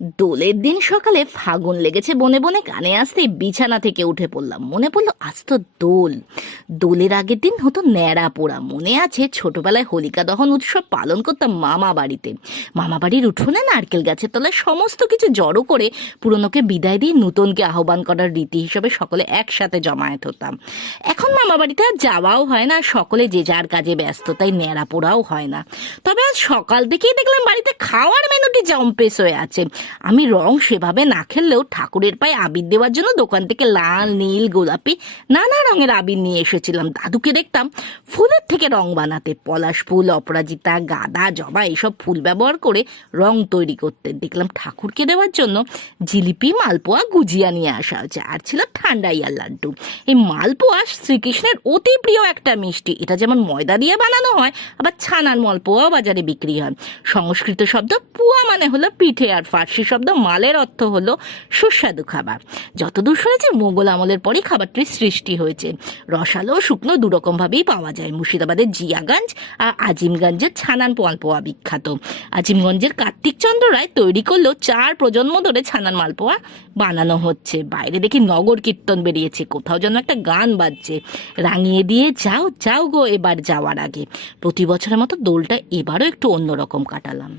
দোলের দিন সকালে ফাগুন লেগেছে, বনে বনে কানে আসতে বিছানা থেকে উঠে পড়লাম। মনে পড়ল, আজ তো দোল। দোলের আগের দিন হতো ন্যাড়া পোড়া। মনে আছে ছোটবেলায় হোলিকা দহন উৎসব পালন করতাম মামা বাড়িতে। মামা বাড়ির উঠোনে নারকেল গাছের তলায় সমস্ত কিছু জড়ো করে পুরনোকে বিদায় দিয়ে নতুনকে আহ্বান করার রীতি হিসেবে সকলে একসাথে জমায়েত হতাম। এখন মামা বাড়িতে আর যাওয়াও হয় না, সকলে যে যার কাজে ব্যস্ত, তাই ন্যাড়া পোড়াও হয় না। তবে আজ সকাল থেকেই দেখলাম বাড়িতে খাওয়ার মেনুটি জম্পেস হয়ে আছে। আমি রং সেভাবে না খেললেও ঠাকুরের পায়ে আবির দেওয়ার জন্য দোকান থেকে লাল, নীল, গোলাপি নানা রঙের আবির নিয়ে এসেছিলাম। দাদুকে দেখতাম ফুলের থেকে রং বানাতে, পলাশ ফুল, অপরাজিতা, গাঁদা, জবা এইসব ফুল ব্যবহার করে রং তৈরি করতে। দেখলাম ঠাকুরকে দেওয়ার জন্য জিলিপি, মালপোয়া, গুজিয়া নিয়ে আসা হয়েছে। আর ছিল ঠান্ডাইয়ার লাড্ডু। এই মালপোয়া শ্রীকৃষ্ণের অতি প্রিয় একটা মিষ্টি। এটা যেমন ময়দা দিয়ে বানানো হয়, আবার ছানার মালপোয়াও বাজারে বিক্রি হয়। সংস্কৃত শব্দ পুয়া মানে হলো পিঠে আর ফার্সি শব্দ মালের অর্থ হলো সুস্বাদু খাবার। যতদূর শুনেছি, মোগল আমলের পরই খাবারটির সৃষ্টি হয়েছে। রসালো শুকনো দুরকমভাবেই পাওয়া যায়। মুর্শিদাবাদের জিয়াগঞ্জ আর আজিমগঞ্জের ছানান মালপোয়া বিখ্যাত। আজিমগঞ্জের কার্তিক চন্দ্র রায় তৈরি করলেও চার প্রজন্ম ধরে ছানান মালপোয়া বানানো হচ্ছে। বাইরে দেখি নগর কীর্তন বেরিয়েছে, কোথাও যেন একটা গান বাজছে। রাঙিয়ে দিয়ে যাও যাও গো এবার যাওয়ার আগে। প্রতি বছরের মতো দোলটা এবারও একটু অন্যরকম কাটালাম।